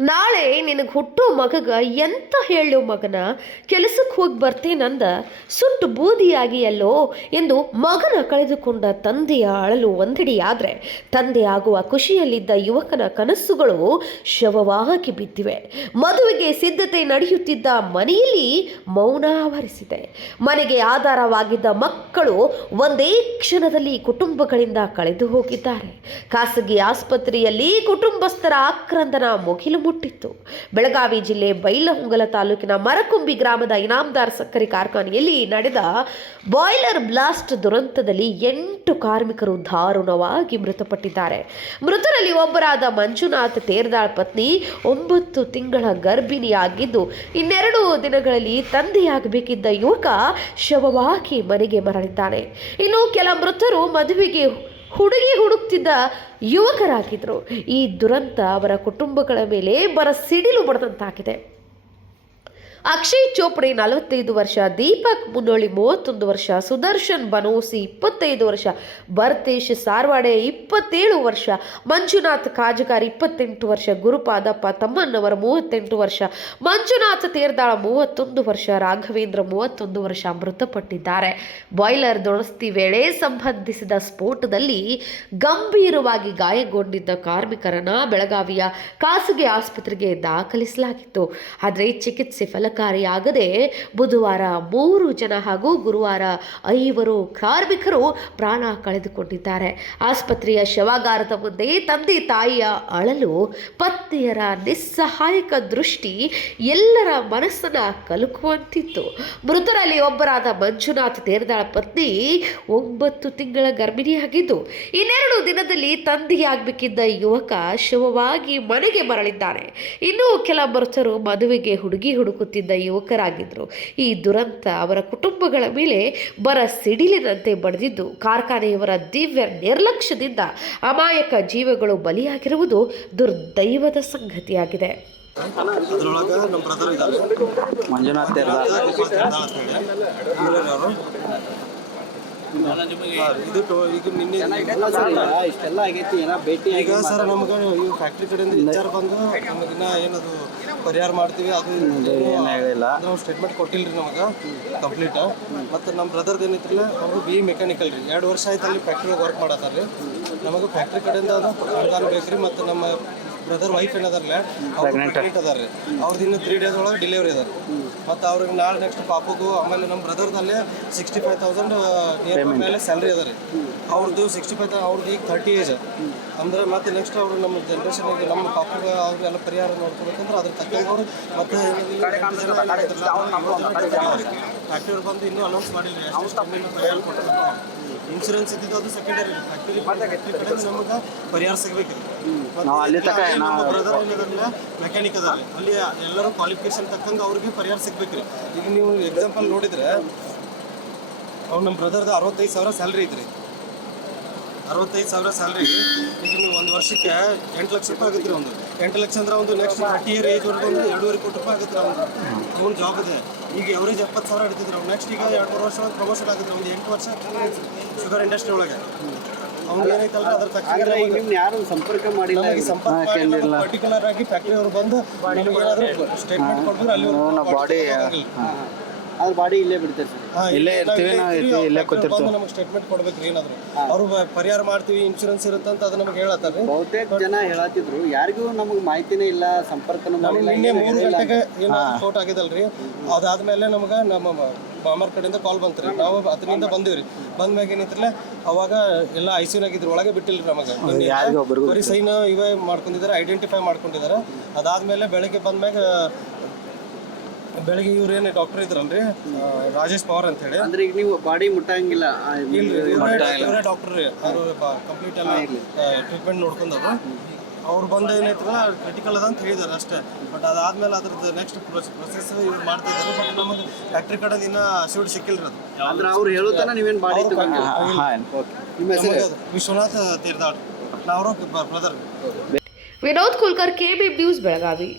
ನಾಳೆ ನಿನಗೆ ಹುಟ್ಟೋ ಮಗಗ ಎಂತ ಹೇಳು ಮಗನ ಕೆಲಸಕ್ಕೆ ಹೋಗಿ ಬರ್ತೇನಂದ ಸುಟ್ಟು ಬೂದಿಯಾಗಿ ಎಲ್ಲೋ ಎಂದು ಮಗನ ಕಳೆದುಕೊಂಡ ತಂದೆಯ ಅಳಲು ಒಂದೆಡೆಯಾದರೆ ತಂದೆ ಆಗುವ ಖುಷಿಯಲ್ಲಿದ್ದ ಯುವಕನ ಕನಸುಗಳು ಶವವಾಗಿ ಬಿದ್ದಿವೆ. ಮದುವೆಗೆ ಸಿದ್ಧತೆ ನಡೆಯುತ್ತಿದ್ದ ಮನೆಯಲ್ಲಿ ಮೌನ ಆವರಿಸಿದೆ. ಮನೆಗೆ ಆಧಾರವಾಗಿದ್ದ ಮಕ್ಕಳು ಒಂದೇ ಕ್ಷಣದಲ್ಲಿ ಕುಟುಂಬಗಳಿಂದ ಕಳೆದು ಹೋಗಿದ್ದಾರೆ. ಖಾಸಗಿ ಆಸ್ಪತ್ರೆಯಲ್ಲಿ ಕುಟುಂಬಸ್ಥರ ಆಕ್ರಂದನ ಮುಗಿಲು ಮುಟ್ಟಿತ್ತು. ಬೆಳಗಾವಿ ಜಿಲ್ಲೆ ಬೈಲಹೊಂಗಲ ತಾಲೂಕಿನ ಮರಕುಂಬಿ ಗ್ರಾಮದ ಇನಾಮದಾರ್ ಸಕ್ಕರೆ ಕಾರ್ಖಾನೆಯಲ್ಲಿ ನಡೆದ ಬಾಯ್ಲರ್ ಬ್ಲಾಸ್ಟ್ ದುರಂತದಲ್ಲಿ 8 ಕಾರ್ಮಿಕರು ದಾರುಣವಾಗಿ ಮೃತಪಟ್ಟಿದ್ದಾರೆ. ಮೃತರಲ್ಲಿ ಒಬ್ಬರಾದ ಮಂಜುನಾಥ್ ತೇರ್ದಾಳ್ ಪತ್ನಿ 9 ತಿಂಗಳ ಗರ್ಭಿಣಿಯಾಗಿದ್ದು 2 ದಿನಗಳಲ್ಲಿ ತಂದೆಯಾಗಬೇಕಿದ್ದ ಯುವಕ ಶವವಾಗಿ ಮನೆಗೆ ಮರಳಿದ್ದಾನೆ. ಇನ್ನು ಕೆಲ ಮೃತರು ಮದುವೆಗೆ ಹುಡುಗಿ ಹುಡುಕ್ತಿದ್ದ ಯುವಕರಾಗಿದ್ದರು. ಈ ದುರಂತ ಅವರ ಕುಟುಂಬಗಳ ಮೇಲೆ ಸಿಡಿಲು ಬಡದಂತಾಗಿದೆ. ಅಕ್ಷಯ್ ಚೋಪ್ಡೆ 45 ವರ್ಷ, ದೀಪಕ್ ಮುನ್ನೋಳಿ 31 ವರ್ಷ, ಸುದರ್ಶನ್ ಬನೋಸಿ 25 ವರ್ಷ, ಭರತೇಶ್ ಸಾರ್ವಾಡೆ 27 ವರ್ಷ, ಮಂಜುನಾಥ್ ಕಾಜಗಾರ್ 28 ವರ್ಷ, ಗುರುಪಾದಪ್ಪ ತಮ್ಮನ್ನವರ 38 ವರ್ಷ, ಮಂಜುನಾಥ್ ತೇರ್ದಾಳ 31 ವರ್ಷ, ರಾಘವೇಂದ್ರ 31 ವರ್ಷ ಮೃತಪಟ್ಟಿದ್ದಾರೆ. ಬಾಯ್ಲರ್ ದುರಸ್ತಿ ವೇಳೆ ಸಂಬಂಧಿಸಿದ ಸ್ಫೋಟದಲ್ಲಿ ಗಂಭೀರವಾಗಿ ಗಾಯಗೊಂಡಿದ್ದ ಕಾರ್ಮಿಕರನ್ನ ಬೆಳಗಾವಿಯ ಖಾಸಗಿ ಆಸ್ಪತ್ರೆಗೆ ದಾಖಲಿಸಲಾಗಿತ್ತು. ಆದರೆ ಚಿಕಿತ್ಸೆ ಫಲಕಾರಿಯಾಗದೆ ಬುಧವಾರ 3 ಜನ ಹಾಗೂ ಗುರುವಾರ 5 ಕಾರ್ಮಿಕರು ಪ್ರಾಣ ಕಳೆದುಕೊಂಡಿದ್ದಾರೆ. ಆಸ್ಪತ್ರೆಯ ಶವಾಗಾರದ ಮುಂದೆ ತಂದೆ ತಾಯಿಯ ಅಳಲು, ಪತ್ನಿಯರ ನಿಸ್ಸಹಾಯಕ ದೃಷ್ಟಿ ಎಲ್ಲರ ಮನಸ್ಸನ್ನ ಕಲುಕುವಂತಿತ್ತು. ಮೃತರಲ್ಲಿ ಒಬ್ಬರಾದ ಮಂಜುನಾಥ್ ತೇರ್ದಾಳ ಪತ್ನಿ 9 ತಿಂಗಳ ಗರ್ಭಿಣಿಯಾಗಿದ್ದು 2 ದಿನದಲ್ಲಿ ತಂದೆಯಾಗಬೇಕಿದ್ದ ಯುವಕ ಶವವಾಗಿ ಮನೆಗೆ ಮರಳಿದ್ದಾನೆ. ಇನ್ನು ಕೆಲ ಮೃತರು ಮದುವೆಗೆ ಹುಡುಗಿ ಹುಡುಕುತ್ತಿದ್ದ ಯುವಕರಾಗಿದ್ದರು. ಈ ದುರಂತ ಅವರ ಕುಟುಂಬಗಳ ಮೇಲೆ ಸಿಡಿಲಿನಂತೆ ಬಡಿದಿದ್ದು ಕಾರ್ಖಾನೆಯವರ ದಿವ್ಯ ನಿರ್ಲಕ್ಷ್ಯದಿಂದ ಅಮಾಯಕ ಜೀವಗಳು ಬಲಿಯಾಗಿರುವುದು ದುರ್ದೈವದ ಸಂಗತಿಯಾಗಿದೆ. ಅದ್ರೊಳಗೆ ನಮ್ಮ ಬ್ರದರ್ ಇದ್ದಾರೆ, ಮಂಜುನಾಥ್ ಈಗ ನಿನ್ನೆ ಇಷ್ಟೆಲ್ಲ ಆಗೈತಿ ಈಗ ಸರ್ ನಮ್ಗೆ ಈ ಫ್ಯಾಕ್ಟ್ರಿ ಕಡೆಯಿಂದ ವಿಚಾರ ಬಂದು ನಮಗಿನ್ನ ಏನದು ಪರಿಹಾರ ಮಾಡ್ತೀವಿ ಅದು ಏನಾಗಿಲ್ಲ. ನಾವು ಸ್ಟೇಟ್ಮೆಂಟ್ ಕೊಟ್ಟಿಲ್ಲ ರೀ ನಮಗೆ ಕಂಪ್ಲೀಟ್. ಮತ್ತು ನಮ್ಮ ಬ್ರದರ್ದು ಏನೈತಿಲ್ಲ ಅವರು BE ಮೆಕ್ಯಾನಿಕಲ್ ರೀ, 2 ವರ್ಷ ಆಯ್ತು ಅಲ್ಲಿ ಫ್ಯಾಕ್ಟ್ರಿ ವರ್ಕ್ ಮಾಡತ್ತಾರ ರೀ. ನಮಗೆ ಫ್ಯಾಕ್ಟ್ರಿ ಕಡೆಯಿಂದ ಅದು ಅನುದಾನ ಬೇಕು ರೀ. ಮತ್ತು ನಮ್ಮ ಬ್ರದರ್ ವೈಫ್ ಏನದಾರಲ್ಲ ಅವ್ರು ಪ್ರೆಗ್ನೆಂಟ್ ಅದಾರ ರೀ. ಅವ್ರದ್ದು ಇನ್ನು 3 ಡೇಸ್ ಒಳಗೆ ಡೆಲಿವರಿ ಅದಾರ. ಮತ್ತು ಅವ್ರಿಗೆ ನಾಳೆ ನೆಕ್ಸ್ಟ್ ಪಾಪಗೂ ಆಮೇಲೆ ನಮ್ಮ ಬ್ರದರ್ದಲ್ಲಿ 65,000 ಮೇಲೆ ಸ್ಯಾಲ್ರಿ ಅದ ರೀ. ಅವ್ರದ್ದು 65,000, ಅವ್ರದ್ದು ಈಗ 30 ಏಜ್ ಅಂದ್ರೆ ಮತ್ತೆ ನೆಕ್ಸ್ಟ್ ಅವರು ನಮ್ಮ ಜನ್ರೇಷನ್ಗೆ ನಮ್ಮ ಪಾಪಗ ಅವ್ರಿಗೆಲ್ಲ ಪರಿಹಾರ ನೋಡ್ಕೋಬೇಕಂದ್ರೆ ಅದ್ರ ತಕ್ಕಂಗೆ ಅವರು ಮತ್ತೆ ಫ್ಯಾಕ್ಟ್ರಿ ಬಂದು ಇನ್ನೂ ಅನೌನ್ಸ್ ಮಾಡಿಲ್ಲ ಪರಿಹಾರ ಕೊಟ್ಟಿಲ್ಲ. ಇನ್ಶೂರೆನ್ಸ್ ಇದ್ದಿದ್ದು ಅದು ಸೆಕೆಂಡರಿ. ಫ್ಯಾಕ್ಟ್ರಿ ಕಡೆ ನಮಗೆ ಪರಿಹಾರ ಸಿಗಬೇಕು. ನಮ್ಮ ಬ್ರದರ್ ಏನಿದಾರಲ್ಲ ಮೆಕ್ಯಾನಿಕ್ ಅದಾರ ರೀ, ಅಲ್ಲಿ ಎಲ್ಲರೂ ಕ್ವಾಲಿಫಿಕೇಶನ್ ತಕ್ಕಂಗೆ ಅವ್ರಿಗೆ ಪರಿಹಾರ ಸಿಗ್ಬೇಕು ರೀ. ಈಗ ನೀವು ಎಕ್ಸಾಂಪಲ್ ನೋಡಿದ್ರೆ ಅವ್ರು ನಮ್ಮ ಬ್ರದರ್ದು 65,000 ಸ್ಯಾಲ್ರಿ ಐತ್ರಿ. 65,000 ಸ್ಯಾಲ್ರಿ. ಈಗ ನೀವು 1 ವರ್ಷಕ್ಕೆ 8 ಲಕ್ಷ ರೂಪಾಯಿ ಆಗುತ್ತೆ ರೀ. 8 ಲಕ್ಷ ಅಂದ್ರೆ ಒಂದು ನೆಕ್ಸ್ಟ್ 30 ಇಯರ್ ಏಜ್ವರೆಗೂ ಒಂದು 2.5 ಕೋಟಿ ರೂಪಾಯಿ ಆಗುತ್ತೆ ಅವ್ನು ಜಾಬ್ ಇದೆ. ಈಗ ಎವರೇಜ್ 70,000 ಹಿಡಿತಿದ್ರು ಅವ್ನು. ನೆಕ್ಸ್ಟ್ ಈಗ 2-3 ವರ್ಷ ಒಳಗೆ ಪ್ರಮೋಷನ್ ಆಗುತ್ತೆ. ಒಂದು 8 ವರ್ಷ ಶುಗರ್ ಇಂಡಸ್ಟ್ರಿ ಒಳಗೆ ಅವ್ನು ಏನೈತಲ್ಲ ಅದ್ರ ತಕ್ಕ ಯಾರು ಸಂಪರ್ಕ ಮಾಡಿಲ್ಲ. ಪರ್ಟಿಕ್ಯುಲರ್ ಆಗಿ ಫ್ಯಾಕ್ಟ್ರಿ ಅವರು ಬಂದು ಏನಾದರೂ ಸ್ಟೇಟ್ಮೆಂಟ್ ಕೊಟ್ಟಿದ್ರು ಅಲ್ಲಿ ಅದ್ರ ಬಾಡಿ ಇಲ್ಲೇ ಬಿಡ್ತಾರೆ ಸರ್. ಇಲ್ಲೇ ಇರ್ತೀವಿ ನಮಗೆ ಸ್ಟೇಟ್ಮೆಂಟ್ ಕೊಡ್ಬೇಕ್ರಿ. ಏನಾದ್ರು ಅವರು ಪರಿಹಾರ ಮಾಡ್ತೀವಿ, ಇನ್ಶೂರೆನ್ಸ್ ಇರುತ್ತೆ ಅಂತ ಅದು ನಮಗೆ ಹೇಳತ್ತಾರೆ. ಬಹುತೇಕ ಜನ ಹೇಳತ್ತಿದ್ರು, ಯಾರಿಗೂ ನಮಗೆ ಮಾಹಿತಿನೇ ಇಲ್ಲ, ಸಂಪರ್ಕನೂ ಮಾಡಿಲ್ಲ. ನಿನ್ನೆ 3 ಗಂಟೆಗೆ ಏನೋ ಫೋಟ್ ಆಗಿದಲ್ರಿ. ಅದಾದ್ಮೇಲೆ ನಮ್ಗೆ ನಮ್ಮ ಮಾಮರ್ ಕಡೆಯಿಂದ ಕಾಲ್ ಬಂತ್ರಿ. ನಾವು ಅದರಿಂದ ಬಂದಿವ್ರಿ. ಬಂದ್ಮ್ಯಾಗ ಏನೈತ್ರಲ್ಲ ಅವಾಗ ಎಲ್ಲ ICU-ನಾಗಿದ್ರು, ಒಳಗೆ ಬಿಟ್ಟಿಲ್ರಿ ನಮಗೆ. ಬರೀ ಸೈನ್ ಇವೇ ಮಾಡ್ಕೊಂಡಿದ್ದಾರೆ, ಐಡೆಂಟಿಫೈ ಮಾಡ್ಕೊಂಡಿದ್ದಾರೆ. ಅದಾದ್ಮೇಲೆ ಬೆಳಗ್ಗೆ ಬಂದ್ಮ್ಯಾಗ ಬೆಳಗ್ಗೆ ಇವ್ರೇನು ಡಾಕ್ಟರ್ ಇದ್ರಲ್ರಿ ರಾಜೇಶ್ ಪವಾರ್ ಅಂತ ಹೇಳಿ. ಅಂದ್ರೆ ಈಗ ನೀವು ಬಾಡಿ ಮುಟ್ಟಂಗಿಲ್ಲ ಇವರೇ ಡಾಕ್ಟರ್ ರೀ. ಅವರು ಕಂಪ್ಲೀಟ್ ಎಲ್ಲ ಟ್ರೀಟ್ಮೆಂಟ್ ನೋಡ್ಕೊಂಡವ್ರು. ಅವ್ರು ಬಂದು ಏನೈತ್ರಲ್ಲ ಕ್ರಿಟಿಕಲ್ ಅದ ಅಂತ ಹೇಳಿದಾರೆ ಅಷ್ಟೇ. ಬಟ್ ಅದಾದ್ಮೇಲೆ ಅದ್ರದ್ದು ನೆಕ್ಸ್ಟ್ ಪ್ರೊಸೆಸ್ ಇವ್ರು ಮಾಡ್ತಿದ್ದಾರೆ. ಬಟ್ ನಮಗೆ ಫ್ಯಾಕ್ಟ್ರಿ ಕಡೆ ಇನ್ನೂ ಅಶ್ಯೂರ್ಡ್ ಸಿಕ್ಕಿಲ್ರಿ ಅದು. ಅಂದ್ರೆ ಅವ್ರು ಹೇಳೋತನ ನೀವೇನು ಬಾಡಿ ವಿಶ್ವನಾಥ್ ತೇರ್ದಾಳ್, ನಾವು ಬ್ರದರ್. ವಿನೋದ್ ಕುಲ್ಕರ್, KB ನ್ಯೂಸ್, ಬೆಳಗಾವಿ.